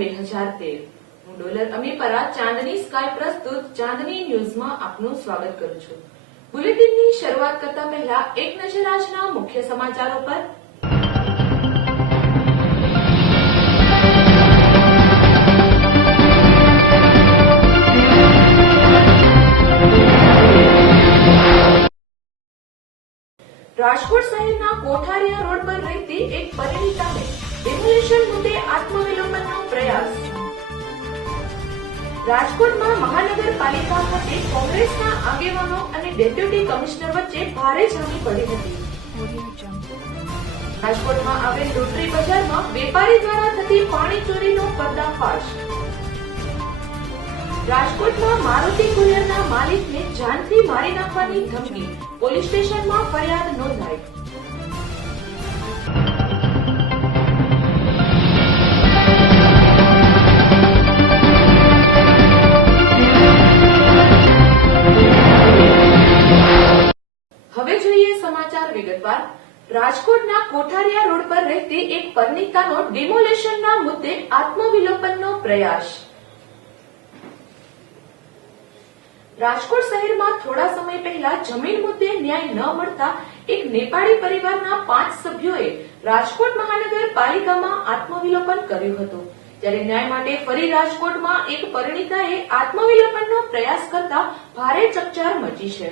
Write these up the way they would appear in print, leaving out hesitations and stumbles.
2013। હું ડોલર અમીપરા ચાંદની સ્કાય પ્રસ્તુત ચાંદની ન્યૂઝમાં આપનું સ્વાગત કરું છું। બુલેટિનની શરૂઆત કરતા પહેલા એક નજર આજના મુખ્ય સમાચારો પર। રાજકોટ શહેરના કોઠારિયા રોડ પર રહેતી એક પરિણીતાને ડેમોલેશન મુદ્દે આત્મવિલોપનનો પ્રયાસ। રાજકોટમાં મહાનગરપાલિકા ખાતે કોંગ્રેસના આગેવાનો અને ડેપ્યુટી કમિશનર વચ્ચે ભારે જામી પડી હતી। રાજકોટમાં આવેલ રોટરી બજારમાં વેપારી દ્વારા થતી પાણી ચોરીનો પર્દાફાશ। રાજકોટમાં મારુતિ કુરિયરના માલિકને જાનથી મારી નાખવાની ધમકી, પોલીસ સ્ટેશનમાં ફરિયાદ નોંધાઈ। હવે જોઈએ સમાચાર વિગતવાર। રાજકોટના કોઠારિયા રોડ પર રહેતી એક પરિણીતાનો ડિમોલેશનના મુદ્દે આત્મવિલોપનનો પ્રયાસ। રાજકોટ શહેરમાં થોડા સમય પહેલા જમીન મુદ્દે ન્યાય ન મળતા એક નેપાળી પરિવારના 5 સભ્યોએ રાજકોટ મહાનગરપાલિકામાં આત્મવિલોપન કર્યું હતું। ત્યારે ન્યાય માટે ફરી રાજકોટમાં એક પરિણીતાએ આત્મવિલોપનનો પ્રયાસ કરતા ભારે ચકચાર મચી છે।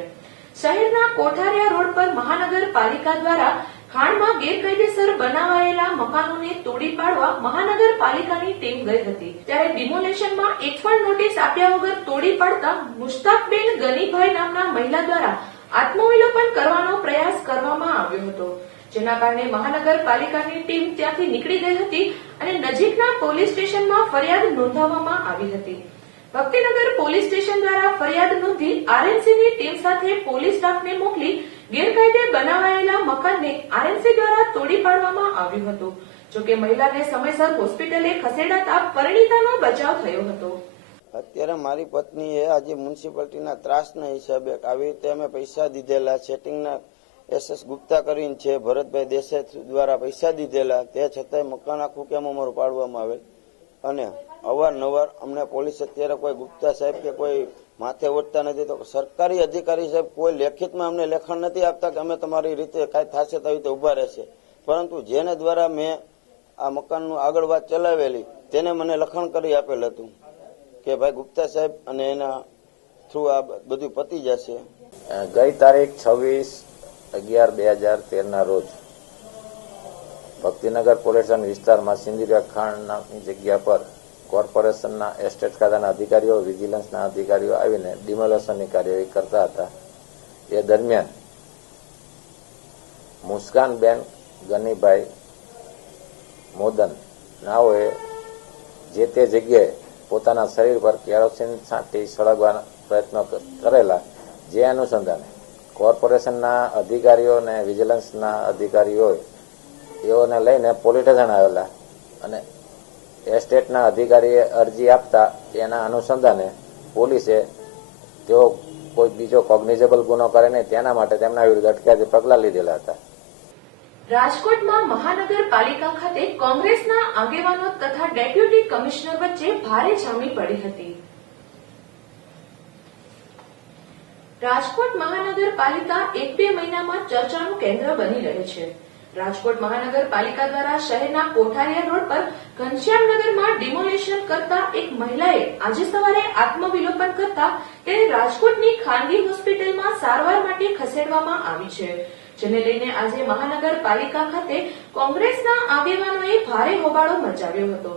શહેરના કોઠારિયા રોડ પર મહાનગરપાલિકા દ્વારા ખાણમાં ગેરકાયદેસર બનાવાયેલા મકાનોને તોડી પાડવા મહાનગરપાલિકાની ટીમ ગઈ હતી। ત્યારે ડિમોલેશનમાં એક પણ નોટિસ આપ્યા વગર તોડી પાડતા મુશ્તાકબેન ગનીભાઈ નામના મહિલા દ્વારા આત્મવિલોપન કરવાનો પ્રયાસ કરવામાં આવ્યો હતો, જેના કારણે મહાનગરપાલિકાની ટીમ ત્યાંથી નીકળી ગઈ હતી અને નજીકના પોલીસ સ્ટેશનમાં ફરિયાદ નોંધાવવામાં આવી હતી। ભક્તિનગર પોલીસ સ્ટેશન દ્વારા ફરિયાદ નોંધી આરએનસીની ટીમ સાથે પોલીસ સ્ટાફને મોકલી ગેરકાયદે બનાવાયેલા મકાનને આરએનસી દ્વારા તોડી પાડવામાં આવ્યું હતું। જોકે મહિલાને સમયસર હોસ્પિટલે ખસેડાતા પરિણીતાનો બચાવ થયો હતો। અત્યારે મારી પત્નીએ આજે મ્યુનિસિપાલિટીના ત્રાસના હિસાબે આવી રીતે અમે પૈસા દીધેલા, સેટિંગના એસએસ ગુપ્તા કરીને છે, ભરતભાઈ દેસાઈ દ્વારા પૈસા દીધેલા, તે છતાંય મકાન આખું કેમ અમારું પાડવામાં આવેલ અને અવારનવાર અમને પોલીસ અત્યારે કોઈ ગુપ્તા સાહેબ કે કોઈ માથે ઓઢતા નથી। તો સરકારી અધિકારી સાહેબ કોઈ લેખિતમાં અમને લેખન નથી આપતા કે અમે તમારી રીતે કાંઈ થશે તો રીતે ઉભા રહેશે, પરંતુ જેને દ્વારા મેં આ મકાનનું આગળ વાત ચલાવેલી તેને મને લખાણ કરી આપેલ હતું કે ભાઈ ગુપ્તા સાહેબ અને એના થ્રુ આ બધું પતી જશે। ગઈ તારીખ 26/11/2013 ના રોજ ભક્તિનગર પોલીસ સ્ટેશન વિસ્તારમાં સિંદુરિયા ખાણ નામની જગ્યા પર કોર્પોરેશનના એસ્ટેટ ખાતાના અધિકારીઓ, વિજિલન્સના અધિકારીઓ આવીને ડિમોલેશનની કાર્યવાહી કરતા હતા। એ દરમિયાન મુસ્કાનબેન ગનીભાઈ મોદન નાઓએ જે તે જગ્યાએ પોતાના શરીર પર કેરોસીન છાંટી સળગવાના પ્રયત્નો કરેલા, જે અનુસંધાને કોર્પોરેશનના અધિકારીઓ અને વિજિલન્સના અધિકારીઓએ એઓને લઈને પોલીસ સ્ટેશન આવેલા અને એસ્ટેટના અધિકારીએ અરજી આપતા એના અનુસંધાને પોલીસે તેઓ કોઈ બીજો કોગ્નિઝેબલ ગુનો કરે નહીં તેના માટે તેમના વિરુદ્ધ અટકાયતી પગલાં લીધેલા હતા। રાજકોટમાં મહાનગરપાલિકા ખાતે કોંગ્રેસના આગેવાનો તથા ડેપ્યુટી કમિશનર વચ્ચે ભારે જામી પડી હતી। રાજકોટ મહાનગરપાલિકા 1-2 મહિનામાં ચર્ચાનું કેન્દ્ર બની રહે છે। રાજકોટ મહાનગરપાલિકા દ્વારા શહેરના કોઠારિયા રોડ પર ઘનશ્યામનગરમાં ડિમોલેશન કરતા એક મહિલાએ આજે સવારે આત્મવિલોપન કરતા તેને રાજકોટની ખાનગી હોસ્પિટલમાં સારવાર માટે ખસેડવામાં આવી છે, જેને લઈને આજે મહાનગરપાલિકા ખાતે કોંગ્રેસના આગેવાનોએ ભારે હોબાળો મચાવ્યો હતો।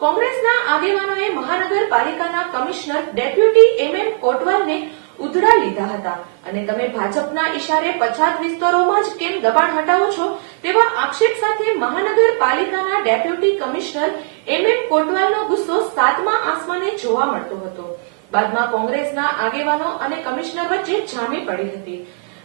કોંગ્રેસના આગેવાનોએ મહાનગરપાલિકાના કમિશનર ડેપ્યુટી MM કોટવાલને ઉધડા લીધા હતા અને તમે ભાજપના ઇશારે પછાત વિસ્તારોમાં જ કેમ દબાણ હટાવો છો તેવા આક્ષેપ સાથે મહાનગરપાલિકાના ડેપ્યુટી કમિશનર MM કોટવાલનો ગુસ્સો 7મા આસમાને જોવા મળતો હતો। બાદમાં કોંગ્રેસના આગેવાનો અને કમિશનર વચ્ચે જામી પડી હતી।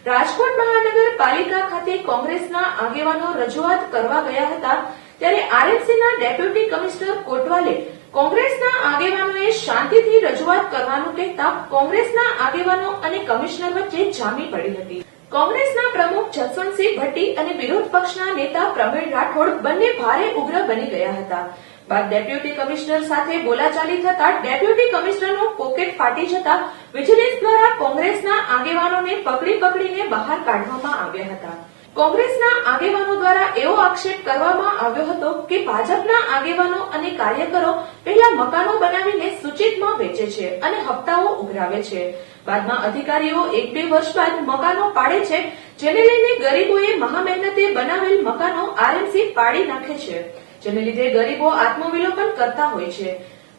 રાજકોટ મહાનગરપાલિકા ખાતે કોંગ્રેસના આગેવાનો રજૂઆત કરવા ગયા હતા, ત્યારે આરએનસીના ડેપ્યુટી કમિશનર કોટવાલે કોંગ્રેસના આગેવાનોએ શાંતિથી રજૂઆત કરવાનું કહેતા કોંગ્રેસના આગેવાનો અને કમિશનર વચ્ચે જામી પડી હતી। કોંગ્રેસના પ્રમુખ જસવંતસિંહ ભટ્ટી અને વિરોધ પક્ષના નેતા પ્રવીણ રાઠોડ બંને ભારે ઉગ્ર બની ગયા હતા। બાદ ડેપ્યુટી કમિશનર સાથે બોલાચાલી થતા ડેપ્યુટી કમિશનરનો પોકેટ ફાટી જતા વિજિલન્સ દ્વારા કોંગ્રેસના આગેવાનોને પકડીને બહાર કાઢવામાં આવ્યા હતા. કોંગ્રેસના આગેવાનો દ્વારા એવો આક્ષેપ કરવામાં આવ્યો હતો કે ભાજપના આગેવાનો અને કાર્યકરો પહેલા મકાનો બનાવીને સૂચિતમાં વેચે છે અને હપ્તાઓ ઉઘરાવે છે. બાદમાં અધિકારીઓ 1-2 વર્ષ બાદ મકાનો પાડે છે, જેને લઈને ગરીબોએ મહામહેનતે બનાવેલ મકાનો આરએમસી પાડી નાખે છે, જેને લીધે ગરીબો આત્મવિલોપન કરતા હોય છે.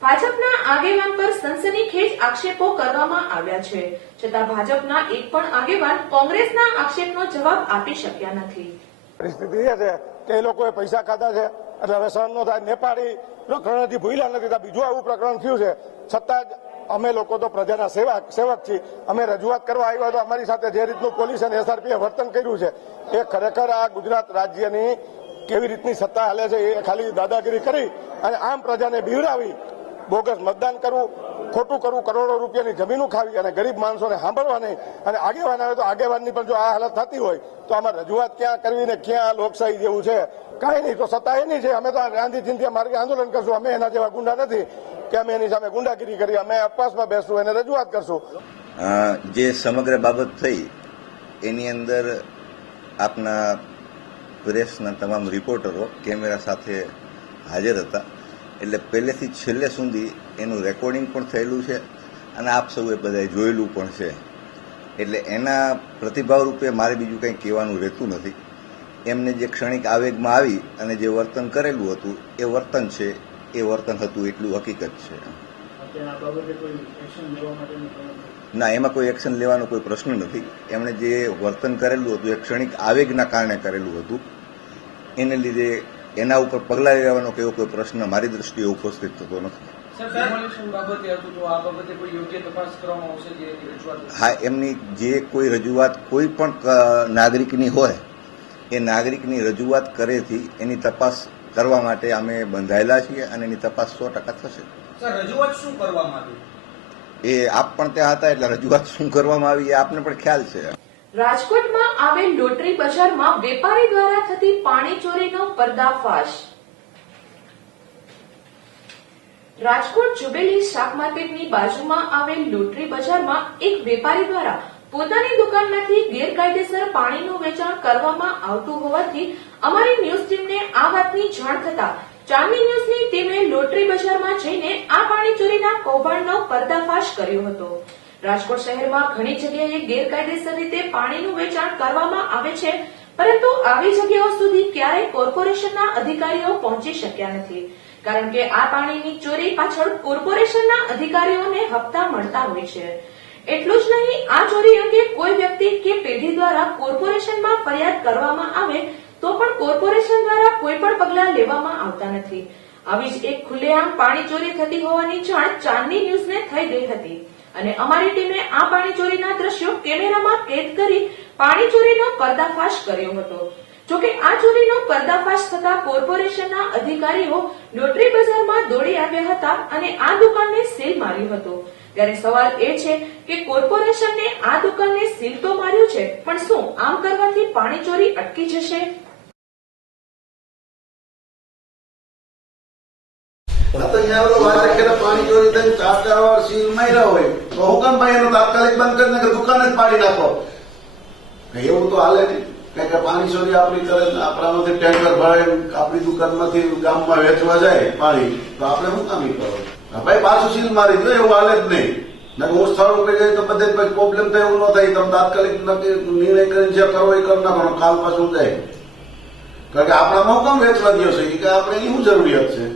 ભાજપના આગેવાન પર સનસનીખેજ આક્ષેપો કરવામાં આવ્યા છે, છતાં ભાજપના એક પણ આગેવાન કોંગ્રેસના આક્ષેપનો જવાબ આપી શક્યા નથી. પરિસ્થિતિ એ છે કે એ લોકોએ પૈસા ખાધા છે એટલે હવે સહન નો થાય. નેપાળી પ્રકરણથી ભૂલ્યા નથી. બીજું આવું પ્રકરણ થયું છે, છતાં જ અમે લોકો તો પ્રજાના સેવક છીએ. અમે રજૂઆત કરવા આવ્યા તો અમારી સાથે જે રીતનું પોલીસ અને એસઆરપીએ વર્તન કર્યું છે એ ખરેખર આ ગુજરાત રાજ્યની કેવી રીતની સત્તા હાલે છે એ ખાલી દાદાગીરી કરી અને આમ પ્રજાને બીવડાવી બોગસ મતદાન કરવું, ખોટું કરવું, કરોડો રૂપિયાની જમીનો ખાવી અને ગરીબ માણસોને સાંભળવા નહીં. અને આગેવાન આવે તો આગેવાનની પણ જો આ હાલત થતી હોય તો આમાં રજૂઆત ક્યાં કરવી ને ક્યાં લોકશાહી જેવું છે? કાંઈ નહીં. તો સત્તા એની છે. અમે તો ગાંધી ચિંધ્યા માર્ગે આંદોલન કરશું. અમે એના જેવા ગુંડા નથી કે અમે એની સામે ગુંડાગીરી કરી. અમે અપવાસમાં બેસશું, એને રજૂઆત કરશું. જે સમગ્ર બાબત થઈ એની અંદર આપના પ્રેસના તમામ રિપોર્ટરો કેમેરા સાથે હાજર હતા, એટલે પહેલેથી છેલ્લે સુધી એનું રેકોર્ડિંગ પણ થયેલું છે અને આપ સૌએ બધાએ જોયેલું પણ છે. એટલે એના પ્રતિભાવ રૂપે મારે બીજું કંઈ કહેવાનું રહેતું નથી. એમને જે ક્ષણિક આવેગમાં આવી અને જે વર્તન કરેલું હતું એ વર્તન છે, એ વર્તન હતું એટલું હકીકત છે. ના, એમાં કોઈ એક્શન લેવાનો કોઈ પ્રશ્ન નથી. એમણે જે વર્તન કરેલું હતું એ ક્ષણિક આવેગના કારણે કરેલું હતું. એને લીધે એના ઉપર પગલાં લેવાનો કે એવો કોઈ પ્રશ્ન મારી દ્રષ્ટિએ ઉપસ્થિત થતો નથી. હા, એમની જે કોઈ રજૂઆત કોઈ પણ નાગરિકની હોય એ નાગરિકની રજૂઆત કરેથી એની તપાસ કરવા માટે અમે બંધાયેલા છીએ અને એની તપાસ 100% થશે. રજૂઆત શું કરવામાં આવી એ આપ પણ ત્યાં હતા એટલે રજૂઆત શું કરવામાં આવી એ આપને પણ ખ્યાલ છે. રાજકોટમાં આવેલ લોટરી બજારમાં વેપારી દ્વારા થતી પાણી ચોરીનો પર્દાફાશ. રાજકોટ જુબેલી શાક માર્કેટની બાજુમાં આવેલ લોટરી બજારમાં એક વેપારી દ્વારા પોતાની દુકાનમાંથી ગેરકાયદેસર પાણીનું વેચાણ કરવામાં આવતું હોવાથી અમારી ન્યૂઝ ટીમને આ વાતની જાણ થતા ચાંદની ન્યૂઝની ટીમે લોટરી બજારમાં જઈને આ પાણી ચોરીના કૌભાંડનો પર્દાફાશ કર્યો હતો. રાજકોટ શહેરમાં ઘણી જગ્યાએ ગેરકાયદેસર રીતે પાણીનું વેચાણ કરવામાં આવે છે, પરંતુ આવી જગ્યાઓ સુધી ક્યારેય કોર્પોરેશનના અધિકારીઓ પહોંચી શક્યા નથી, કારણ કે આ પાણીની ચોરી પાછળ કોર્પોરેશનના અધિકારીઓને હપ્તા મળતા હોય છે. એટલું જ નહીં, આ ચોરી અંગે કોઈ વ્યક્તિ કે પેઢી દ્વારા કોર્પોરેશનમાં ફરિયાદ કરવામાં આવે તો પણ કોર્પોરેશન દ્વારા કોઈ પણ પગલાં લેવામાં આવતા નથી. આવી જ એક ખુલ્લેઆમ પાણી ચોરી થતી હોવાની જાણ ચાંદની ન્યૂઝને થઈ ગઈ હતી અને અમારી ટીમે આ પાણી ચોરીના દ્રશ્યો કેમેરામાં કેદ કરી પાણી ચોરીનો પર્દાફાશ કર્યો હતો. જોકે આ ચોરીનો પર્દાફાશ થતા કોર્પોરેશનના અધિકારીઓ લોટરી બજારમાં દોડી આવ્યા હતા અને આ દુકાનને સીલ માર્યું હતું. ત્યારે સવાલ એ છે કે કોર્પોરેશનને આ દુકાનને સીલ તો માર્યું છે, પણ શું આમ કરવાથી પાણી ચોરી અટકી જશે? પાણી ચોરી થઈને 4 વાર સીલ માર્યા હોય તો હું કામ ભાઈ એનો તાત્કાલિક બંધ કરીને દુકાન જ પાડી નાખો? એવું તો હાલે નહીં. કારણ કે પાણી ચોરી આપણી કરે, આપણામાંથી ટેન્કર ભરાય આપણી દુકાનમાંથી ગામમાં વેચવા જાય પાણી, તો આપણે શું કામ કરો? ભાઈ પાછું સીલ મારી દો, એવું હાલે જ નહીં. હું સ્થળ ઉપર જાય તો બધે પ્રોબ્લેમ થાય એવું ન થાય. તમે તાત્કાલિક નિર્ણય કરીને જે કરો એ કરી નાખો, કાલ પાછું જાય. કારણ કે આપણામાં કામ વેચવા દો છે કે આપણે એની શું જરૂરિયાત છે?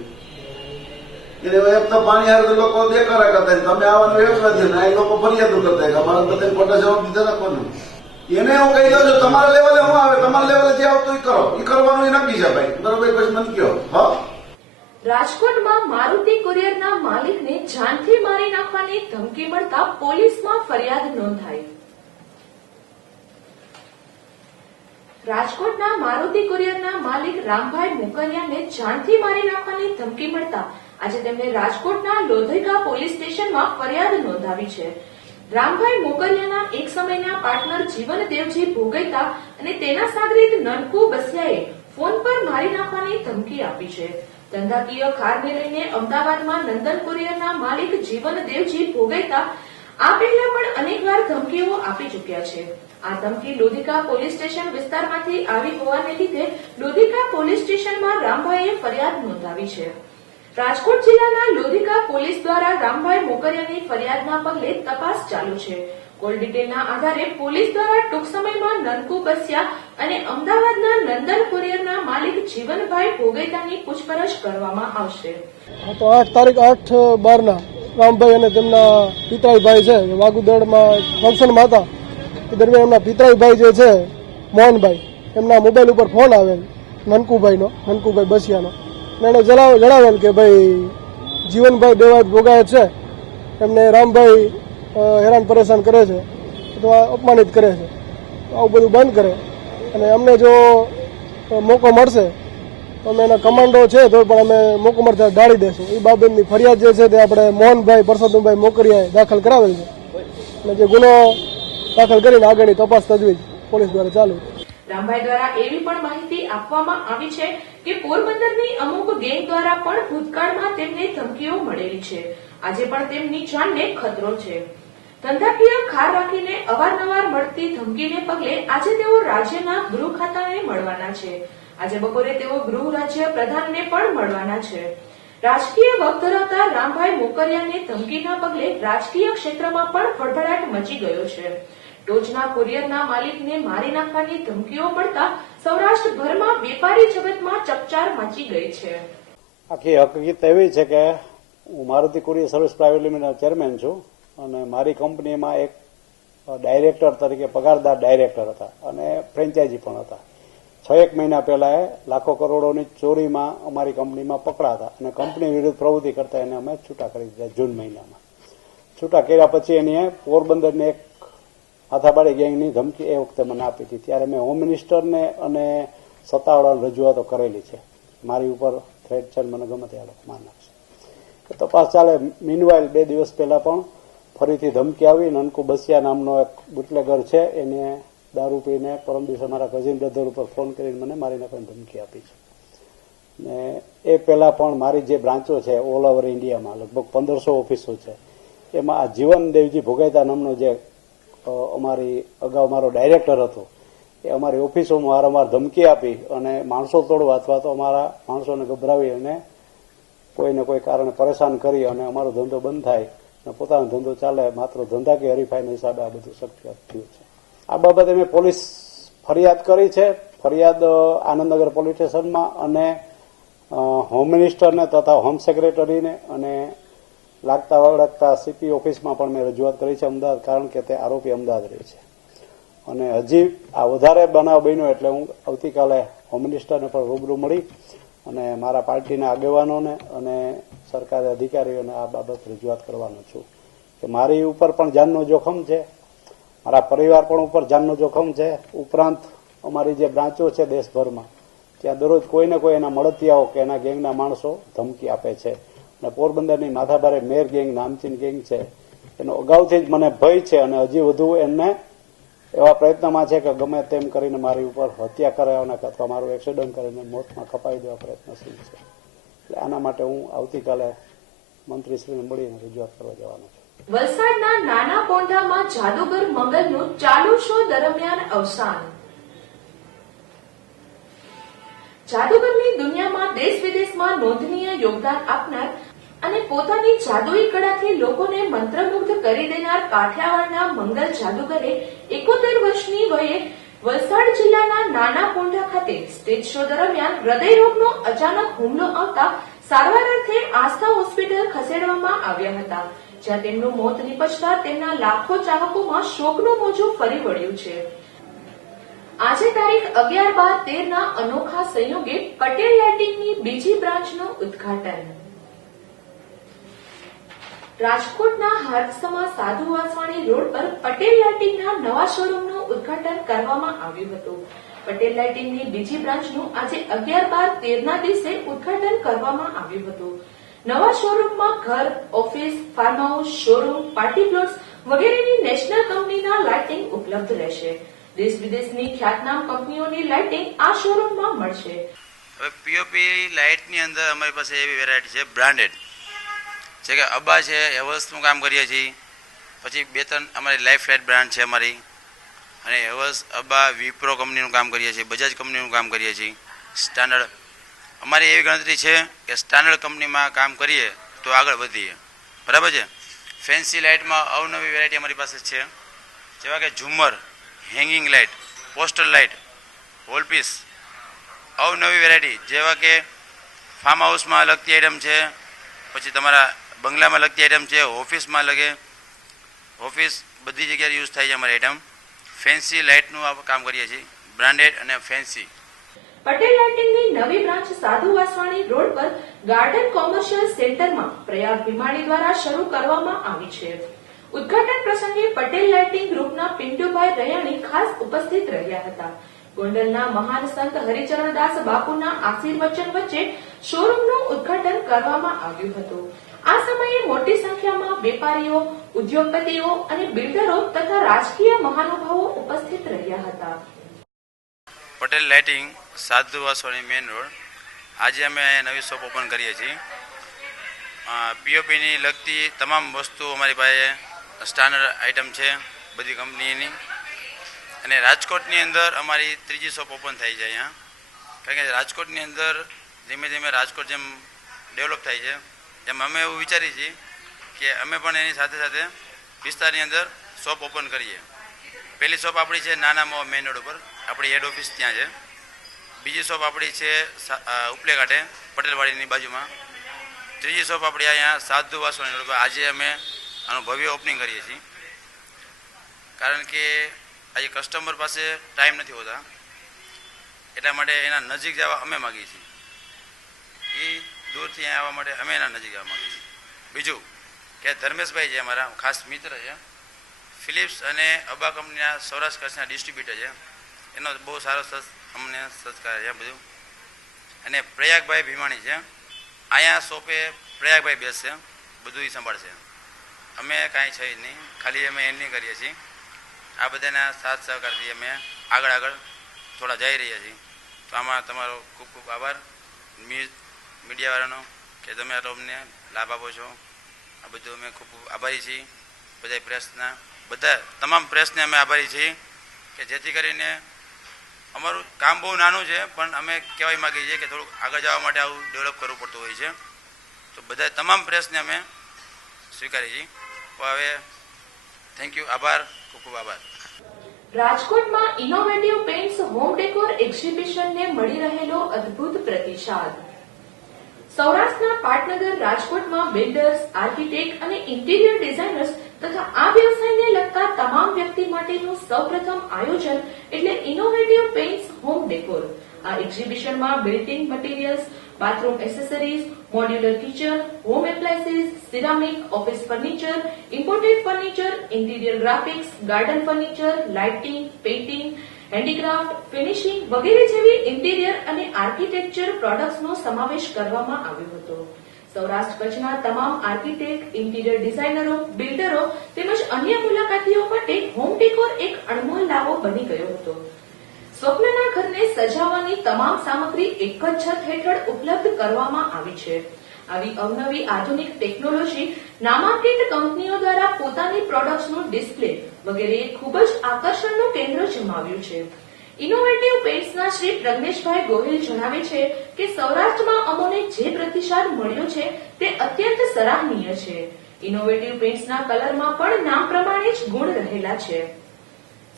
એને એક તો પાણી હારે તો લોકો દેખાડા કરતા, તમે આવવાનું વેચવા દો ને એ લોકો ફરિયાદો કરતા કે અમારા બધા ખોટા જવાબ દીધા રાખવાનું. એને હું કહી દઉં છું તમારા લેવલે હું આવે, તમારા લેવલે જે આવતું એ કરો, એ કરવાનું એ નક્કી છે ભાઈ. બરોબર, પછી મને કયો. હા, રાજકોટમાં મારુતિ કુરિયરના માલિકને જાનથી મારી નાખવાની ધમકી મળતા પોલીસમાં ફરિયાદ નોંધાઈ. રાજકોટના મારુતિ કુરિયરના માલિક રામભાઈ મુકરિયાને જાનથી મારી નાખવાની ધમકી મળતા આજે તેમને રાજકોટના લોધઈકા પોલીસ સ્ટેશનમાં ફરિયાદ નોંધાવી છે. રામભાઈ મોકરિયાના એક સમયના પાર્ટનર જીવનદેવજી ભોગૈતા અને તેના સાગરીત નનકુ બસિયાએ ફોન પર મારી નાખવાની ધમકી આપી છે. ધંધાકીય ખારને લઈને અમદાવાદમાં નંદન કુરિયરના માલિક જીવન દેવજી ભોગૈતા આ પહેલા પણ અનેકવાર ધમકીઓ આપી ચૂક્યા છે. આ ધમકી લોધિકા પોલીસ સ્ટેશન વિસ્તારમાંથી આવી હોવાને લીધે લોધિકા પોલીસ સ્ટેશનમાં રામભાઈએ ફરિયાદ નોંધાવી છે. રાજકોટ જિલ્લાના લોધિકા પોલીસ દ્વારા રામભાઈ મોકરિયાની ફરિયાદના પગલે તપાસ ચાલુ છે. કોલ ડિટેલના આધારે પોલીસ દ્વારા ટૂંક સમયમાં નનકુ બસિયા અને અમદાવાદના નંદન કુરિયરના માલિક જીવનભાઈ ભોગૈતાની પૂછપરછ કરવામાં આવશે. તો 8/8/12 રામભાઈ અને તેમના પિતરાઈ ભાઈ છે વાગુદળમાં ફંક્શનમાં હતા. એ દરમિયાન એમના પિતરાઈ ભાઈ જે છે મોહનભાઈ, એમના મોબાઈલ ઉપર ફોન આવેલ નનકુભાઈ બસિયાનો. એને જણાવેલ કે ભાઈ જીવનભાઈ દેવાજ ભોગાયત છે, એમને રામભાઈ હેરાન પરેશાન કરે છે અથવા અપમાનિત કરે છે, આવું બધું બંધ કરે અને અમને જો મોકો મળશે તો અમે એના કમાન્ડો છે તો પણ અમે મોકો મળતા ડાળી દેશું. એ બાબતની ફરિયાદ જે છે તે આપણે મોહનભાઈ પરસોત્તમભાઈ મોકરિયાએ દાખલ કરાવેલ છે અને જે ગુનો દાખલ કરીને આગળની તપાસ તજવીજ પોલીસ દ્વારા ચાલુ. રામભાઈ દ્વારા એવી પણ માહિતી આપવામાં આવી છે કે પોરબંદરની અમુક ગેંગ દ્વારા પણ ભૂતકાળમાં તેમને ધમકીઓ મળેલી છે. આજે પણ તેમની જાનને ખતરો છે. ધંધાકીય ખાર રાખીને અવારનવાર મળતી ધમકીને પગલે આજે તેઓ રાજ્યના ગૃહ ખાતાને મળવાના છે. આજે બપોરે તેઓ ગૃહ રાજ્ય પ્રધાનને પણ મળવાના છે. રાજકીય વખ ધરાવતા રામભાઈ મોકરિયાને ધમકીના પગલે રાજકીય ક્ષેત્રમાં પણ ખળભળાટ મચી ગયો છે. ટોચના કુરિયરના માલિકને મારી નાખવાની ધમકીઓ મળતા સૌરાષ્ટ્રભરમાં વેપારી જગતમાં ચકચાર મચી ગઈ છે. આખી હકીકત એવી છે કે હું મારુતિ કુરિયર સર્વિસ પ્રાઇવેટ લિમિટેડનો ચેરમેન છું અને મારી કંપનીમાં એક ડાયરેક્ટર તરીકે પગારદાર ડાયરેક્ટર હતા અને ફ્રેન્ચાઇઝી પણ હતા. 6 મહિના પહેલા લાખો કરોડોની ચોરીમાં અમારી કંપનીમાં પકડાતા અને કંપની વિરુદ્ધ પ્રવૃત્તિ કરતા એને અમે છૂટા કરી દીધા. જૂન મહિનામાં છૂટા કર્યા પછી એની પોરબંદરની એક હાથાબાડી ગેંગની ધમકી એ વખતે મને આપી હતી. ત્યારે મેં હોમ મિનિસ્ટરને અને સત્તાવાળાને રજૂઆતો કરેલી છે. મારી ઉપર થ્રેટ છે, મને ગમે તે લોકો માન નાખશે. તપાસ ચાલે. મીનવાઇલ 2 દિવસ પહેલા પણ ફરીથી ધમકી આવી. નનકુ બસિયા નામનો એક બુટલેગર છે, એને દારૂ પીને પરમ દિવસે મારા કઝિન બ્રધર ઉપર ફોન કરીને મને મારી નાખવાની ધમકી આપી છે. ને એ પહેલા પણ મારી જે બ્રાન્ચો છે ઓલ ઓવર ઇન્ડિયામાં લગભગ 1500 ઓફિસો છે, એમાં આ જીવન દેવજી ભોગાયતા નામનો જે અમારી અગાઉ મારો ડાયરેક્ટર હતો એ અમારી ઓફિસોમાં વારંવાર ધમકી આપી અને માણસો તોડવા અથવા તો અમારા માણસોને ગભરાવી અને કોઈને કોઈ કારણે પરેશાન કરી અને અમારો ધંધો બંધ થાય અને પોતાનો ધંધો ચાલે માત્ર ધંધા કે હરીફાઈના હિસાબે આ બધું શક્ય થયું છે. આ બાબતે મેં પોલીસ ફરિયાદ કરી છે. ફરિયાદ આનંદનગર પોલીસ સ્ટેશનમાં અને હોમ મિનિસ્ટરને તથા હોમ સેક્રેટરીને અને લાગતા વળગતા સીપી ઓફિસમાં પણ મેં રજૂઆત કરી છે અમદાવાદ, કારણ કે તે આરોપી અમદાવાદ રહે છે. અને હજી આ વધારે બનાવ બન્યો એટલે હું આવતીકાલે હોમ મિનિસ્ટરને પણ રૂબરૂ મળી અને મારા પાર્ટીના આગેવાનોને અને સરકારી અધિકારીઓને આ બાબત રજૂઆત કરવાનો છું કે મારી ઉપર પણ જાનનો જોખમ છે, મારા પરિવાર પણ ઉપર જાનનો જોખમ છે. ઉપરાંત અમારી જે બ્રાન્ચો છે દેશભરમાં ત્યાં દરરોજ કોઈને કોઈ એના મળતિયાઓ કે એના ગેંગના માણસો ધમકી આપે છે. અને પોરબંદરની માથાભારે મેર ગેંગ, નામચીન ગેંગ છે, એનો અગાઉથી જ મને ભય છે અને હજી વધુ એમને એવા પ્રયત્નમાં છે કે ગમે તેમ કરીને મારી ઉપર હત્યા કરાવવાના અથવા મારું એક્સિડન્ટ કરીને મોતમાં કપાવી દેવા પ્રયત્નશીલ છે. એટલે આના માટે હું આવતીકાલે મંત્રીશ્રીને મળીને રજૂઆત કરવા જવાનો છું. વલસાડના નાના પોંઢામાં જાદુગર મંગલનું ચાલુ શો દરમિયાન અવસાન. જાદુગરની દુનિયામાં દેશ વિદેશમાં નોંધનીય યોગદાન આપનાર અને પોતાની જાદુઈ કળાથી લોકોને મંત્રમુગ્ધ કરી દેનાર કાઠિયાવાડના મંગલ જાદુગરે 71 વર્ષની વયે વલસાડ જિલ્લાના નાના પોંઢા ખાતે સ્ટેજ શો દરમિયાન હૃદયરોગનો અચાનક હુમલો આવતા સારવાર અર્થે આસ્થા હોસ્પિટલ ખસેડવામાં આવ્યા હતા, જ્યાં તેમનું મોત નિપજતા તેમના લાખો ચાહકોમાં શોકનું મોજું ફરી વળ્યું છે. આજે તારીખ 11/12ના અનોખા સંયોગે પટેલ લાઇટિંગની બીજી બ્રાન્ચનું ઉદ્ઘાટન. રાજકોટના હાર્દસમા સાધુ વાસવાણી રોડ પર પટેલ લાઇટિંગના નવા શોરૂમનું ઉદ્ઘાટન કરવામાં આવ્યું હતું. પટેલ લાઇટિંગની બીજી બ્રાન્ચનું આજે 11/12-13ના દિવસે ઉદ્ઘાટન કરવામાં આવ્યું હતું. નવા શોરૂમમાં ઘર, office, farm house, showroom, party plots વગેરેની નેશનલ કંપનીના લાઇટિંગ ઉપલબ્ધ રહેશે. દેશ વિદેશની ખ્યાતનામ કંપનીઓની લાઇટિંગ આ શોરૂમમાં મળશે. હવે પીઓપી લાઇટની અંદર અમારી પાસે એવી વેરાયટી છે બ્રાન્ડેડ છે કે અબ્બા છે હેવલ્સનું કામ કરીએ છીએ, પછી 2-3 અમારી લાઈફ લાઇટ બ્રાન્ડ છે અમારી, અને હેવલ્સ અબ્બા વિપ્રો કંપનીનું કામ કરીએ છીએ, બજાજ કંપનીનું કામ કરીએ છીએ. સ્ટાન્ડર્ડ અમારી એવી ગણતરી છે કે સ્ટાન્ડર્ડ કંપનીમાં કામ કરીએ તો આગળ વધીએ, બરાબર છે. ફેન્સી લાઇટમાં અવનવી વેરાયટી અમારી પાસે છે, જેવા કે ઝુમ્મર, hanging light, poster light, wall piece, અવનવી વેરાયટી જેવા કે ફાર્મ હાઉસમાં લગતી આઈટમ છે, પછી તમારા બંગલામાં લગતી આઈટમ છે, ઓફિસમાં લગે, ઓફિસ બધી જગ્યાએ યુઝ થાય છે અમારી આઈટમ. ફેન્સી લાઇટનું આપણે કામ કરીએ છીએ, બ્રાન્ડેડ અને ફેન્સી. પટેલ લાઇટિંગની નવી બ્રાન્ચ સાધુ વાસવાણી રોડ પર ગાર્ડન કોમર્શિયલ સેન્ટરમાં પ્રયાગ ભીમાણી દ્વારા શરૂ કરવામાં આવી છે. ઉદ્ઘાટન પ્રસંગે પટેલ લાઇટિંગ ગ્રુપના પિન્ટુભાઈ રૈયાણી ખાસ ઉપસ્થિત રહ્યા હતા. ગોંડલના મહાન સંત હરિચરણદાસ બાપુના આશીર્વચન વચ્ચે શોરૂમનું ઉદ્ઘાટન કરવામાં આવ્યું હતું. આ સમયે મોટી સંખ્યામાં વેપારીઓ, ઉદ્યોગપતિઓ અને બિલ્ડરો તથા રાજકીય મહાનુભાવો ઉપસ્થિત રહ્યા હતા. પટેલ લાઇટિંગ સાધુ વાસવાણી મેઇન રોડ. આજે અમે અહીંયા નવી શોપ ઓપન કરીએ છીએ. પીઓપીની લગતી તમામ વસ્તુ અમારી પાસે સ્ટાન્ડર્ડ આઇટમ છે બધી કંપનીની. અને રાજકોટની અંદર અમારી ત્રીજી શોપ ઓપન થઈ છે અહીંયા, કારણ કે રાજકોટની અંદર ધીમે ધીમે રાજકોટ જેમ ડેવલપ થાય છે તેમ અમે એવું વિચારીએ છીએ કે અમે પણ એની સાથે સાથે વિસ્તારની અંદર શોપ ઓપન કરીએ. પહેલી શોપ આપણી છે નાના મેઇન રોડ ઉપર, આપણી હેડ ઓફિસ ત્યાં છે. બીજી શોપ આપણી છે ઉપલે ઘાટે પટેલવાડીની બાજુમાં. ત્રીજી શોપ આપણી અહીંયા સાધુ વાસવાણી રોડ પર. આજે અમે આનું ભવ્ય ઓપનિંગ કરીએ છીએ, કારણ કે આજે કસ્ટમર પાસે ટાઈમ નથી હોતા, એટલા માટે એના નજીક જવા અમે માગીએ છીએ. એ દૂરથી અહીંયા આવવા માટે અમે એના નજીક આવવા માગીએ છીએ. બીજું કે ધર્મેશભાઈ છે અમારા ખાસ મિત્ર છે, ફિલિપ્સ અને અબ્બા કંપનીના સૌરાષ્ટ્ર કચ્છના ડિસ્ટ્રીબ્યુટર છે, એનો બહુ સારો અમને સત્કાર છે બધું. અને પ્રયાગભાઈ ભીમાણી છે, અહીંયા શોપે પ્રયાગભાઈ બેસશે, બધું એ સંભાળશે. અમે કાંઈ છે જ નહીં, ખાલી અમે હેન્ડલિંગ કરીએ છીએ. આ બધાના સાથ સહકારથી અમે આગળ થોડા જઈ રહ્યા છીએ. તો આમાં તમારો ખૂબ ખૂબ આભાર મીડિયાવાળાનો કે તમે આટલો અમને લાભ આપો છો. આ બધું અમે ખૂબ ખૂબ આભારી છીએ. બધા પ્રેસના તમામ પ્રેસને અમે આભારી છીએ કે જેથી કરીને અમારું કામ બહુ નાનું છે, પણ અમે કહેવાય માગીએ છીએ કે થોડુંક આગળ જવા માટે આવું ડેવલપ કરવું પડતું હોય છે. તો બધા તમામ પ્રેસને અમે સ્વીકારીએ છીએ. હવે થેન્ક યુ, આભાર, ખૂબ ખૂબ આભાર. રાજકોટમાં ઇનોવેટિવ પેઇન્ટ્સ હોમ ડેકોર એક્ઝિબિશનને મળી રહેલો અદ્ભુત પ્રતિસાદ. સૌરાષ્ટ્રના પાટનગર રાજકોટમાં બિલ્ડર્સ, આર્કિટેક્ટ અને ઇન્ટિરિયર ડિઝાઇનર્સ તથા આ વ્યવસાયને લગતા તમામ વ્યક્તિ માટેનું સૌપ્રથમ આયોજન એટલે ઇનોવેટિવ પેઇન્ટ્સ હોમ ડેકોર. આ એક્ઝિબિશનમાં building materials, bathroom accessories, modular kitchen, home appliances, ceramic, office furniture, imported furniture, interior graphics, garden furniture, lighting, painting, handicraft, finishing વગેરે જેવી ઇન્ટિરિયર અને આર્કિટેક્ચર પ્રોડક્ટ્સનો સમાવેશ કરવામાં આવ્યો હતો. સૌરાષ્ટ્ર કચ્છના તમામ આર્કિટેક્ટ, ઇન્ટિરિયર ડિઝાઇનરો, બિલ્ડરો તેમજ અન્ય મુલાકાતીઓ માટે હોમ ડેકોર એક અણમોલ લાવો બની ગયો હતો. સ્વપ્નના ઘરને સજાવવાની તમામ સામગ્રી એક જ છત હેઠળ ઉપલબ્ધ કરવામાં આવી છે. આવી અવનવી આધુનિક ટેકનોલોજી નામાંકિત કંપનીઓ દ્વારા પોતાની પ્રોડક્ટ્સનું ડિસ્પ્લે વગેરે ખૂબ જ આકર્ષણનું કેન્દ્ર જમાવ્યું છે. ઇનોવેટિવ પેઇન્ટ્સના શ્રી પ્રજ્ઞેશભાઈ ગોહિલ જણાવે છે કે સૌરાષ્ટ્રમાં અમોને જે પ્રતિસાદ મળ્યો છે તે અત્યંત સરાહનીય છે. ઇનોવેટિવ પેઇન્ટ્સના કલરમાં પણ નામ પ્રમાણે જ ગુણ રહેલા છે.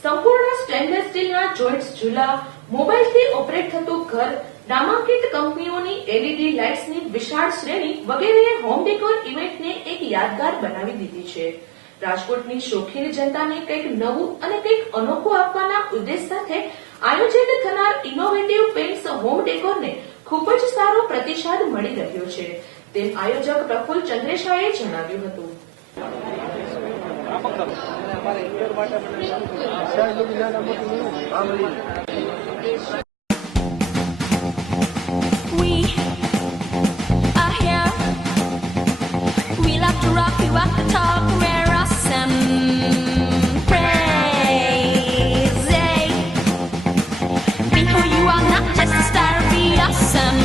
સંપૂર્ણ સ્ટેનલેસ સ્ટીલના જોઇન્ટ્સ ઝૂલા, મોબાઈલથી ઓપરેટ થતું ઘર, નામાંકિત કંપનીઓની એલઈડી લાઇટ્સની વિશાળ શ્રેણી વગેરેએ હોમ ડેકોર ઇવેન્ટને એક યાદગાર બનાવી દીધી છે. રાજકોટની શોખીન જનતાને કંઈક નવું અને કંઈક અનોખું આપવાના ઉદ્દેશ સાથે આયોજિત થનાર ઇનોવેટિવ પેઇન્ટ્સ હોમ ડેકોરને ખૂબ જ સારો પ્રતિસાદ મળી રહ્યો છે, તેમ આયોજક પ્રફુલ્લ ચંદ્રેશાએ જણાવ્યું હતું. We are here. We love to rock you at the top, wear us and praise. Be who you are, not just a star, be awesome.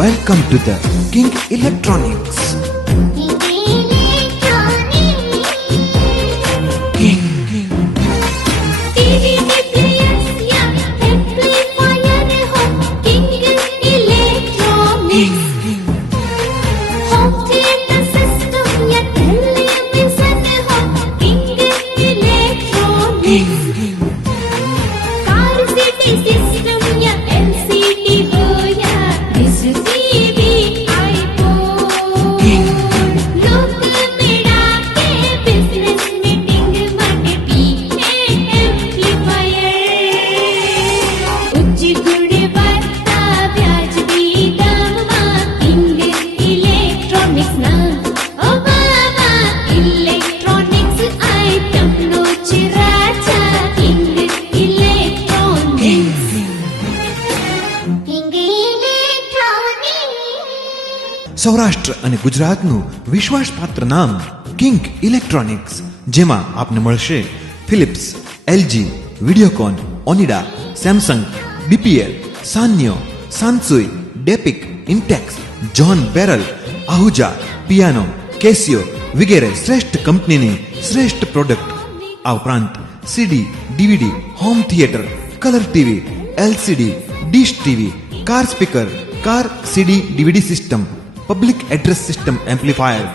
Welcome to the King Electronics. King. Saurashtra અને ગુજરાતનું વિશ્વાસપાત્ર નામ King electronics, જેમાં આપને મળશે Philips, LG, Videocon, Onida, Samsung, BPL, Sanyo, Sansui, ડેપિક, Intex, John Barrel, Ahuja, piano, Casio વગેરે શ્રેષ્ઠ કંપનીની શ્રેષ્ઠ પ્રોડક્ટ. આ ઉપરાંત CD, DVD, home theatre, colour TV, LCD, dish TV, car speaker, car CD DVD system, public address system amplifier,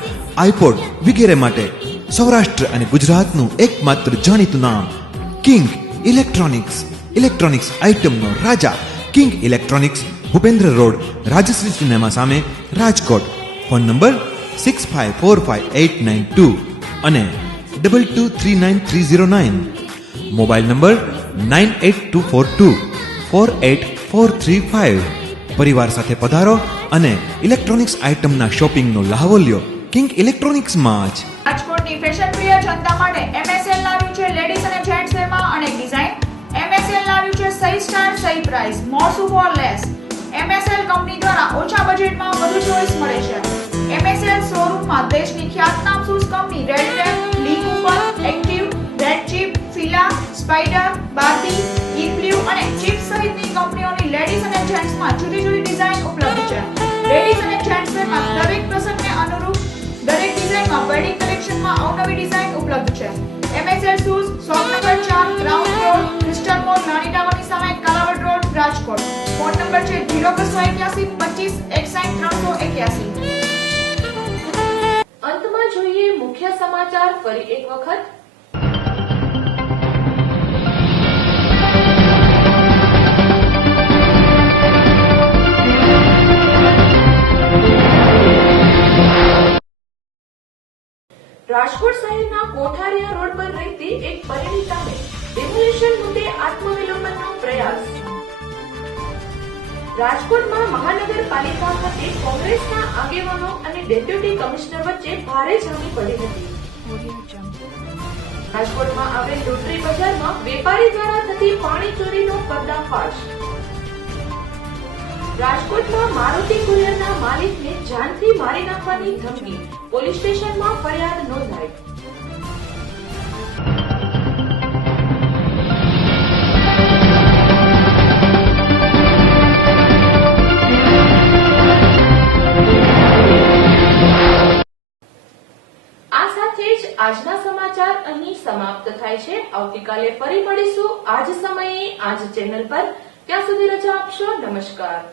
iPod વગેરે માટે સૌરાષ્ટ્ર અને ગુજરાતનું એકમાત્ર જાણીતું નામ કિંગ ઇલેક્ટ્રોનિક્સ. ઇલેક્ટ્રોનિક્સ આઇટમનો રાજા King Electronics, Bhupendra road, Rajshree cinema સામે, રાજકોટ. ફોન નંબર 65458992 અને 223939. Mobile number 9824248435. પરિવાર સાથે પધારો અને ઇલેક્ટ્રોનિક્સ આઇટમના શોપિંગનો લહાવો લ્યો કિંગ ઇલેક્ટ્રોનિક્સમાં જ. રાજકોટની ફેશન પ્રિય જનતા માટે MSL લાવ્યું છે લેડીઝ અને જેન્ટ્સ વેરમાં અનેક ડિઝાઇન. MSL લાવ્યું છે સહી સ્ટાર, સહી પ્રાઇસ, મોર સુપર લેસ. MSL કંપની દ્વારા ઓછા બજેટમાં વધુ ચોઇસ મળે છે. MSL શોરૂમમાં દેશની ખ્યાતનામ shoes company Red Tape, Lee Cooper, Active, Red Chief, Fila, Spider, Barbie, Igloo અને ચીપ સહિતની કંપનીઓની લેડીઝ અને જેન્ટ્સમાં જુદી જુદી ડિઝાઇન ઉપલબ્ધ છે. લેડીઝ અને જેન્ટ્સ વેરમાં દરેક પ્રસંગને અનુરૂપ દરેક ડિઝાઇનમાં વેડિંગ કલેક્શનમાં અવનવી ડિઝાઇન ઉપલબ્ધ છે. MSL shoes shop number 4, ground floor, crystal mall, નાની ટાવરની સામે, Kalawad road, Rajkot. Phone number છે 081 25 61 381. અંતમાં જોઈએ મુખ્ય સમાચાર ફરી એક વખત. રાજકોટ શહેરના કોઠારિયા રોડ પર રહેતી એક પરિણીતાને ડેમોલિશન મુદ્દે આત્મવિલોપનનો પ્રયાસ. રાજકોટમાં મહાનગરપાલિકા ખાતે કોંગ્રેસના આગેવાનો અને ડેપ્યુટી કમિશનર વચ્ચે ભારે જંગ પડી હતી. રાજકોટમાં આવેલ રોટરી બજારમાં વેપારી દ્વારા થતી પાણી ચોરીનો પર્દાફાશ. રાજકોટમાં મારુતિ કુરિયરના માલિકને જાનથી મારી નાખવાની ધમકી, પોલીસ સ્ટેશનમાં ફરિયાદ નોંધાઈ. આ સાથે જ આજના સમાચાર અહીં સમાપ્ત થાય છે. આવતીકાલે ફરી મળીશું આ જ સમયે આ જ ચેનલ પર. ત્યાં સુધી રજા આપશો. નમસ્કાર.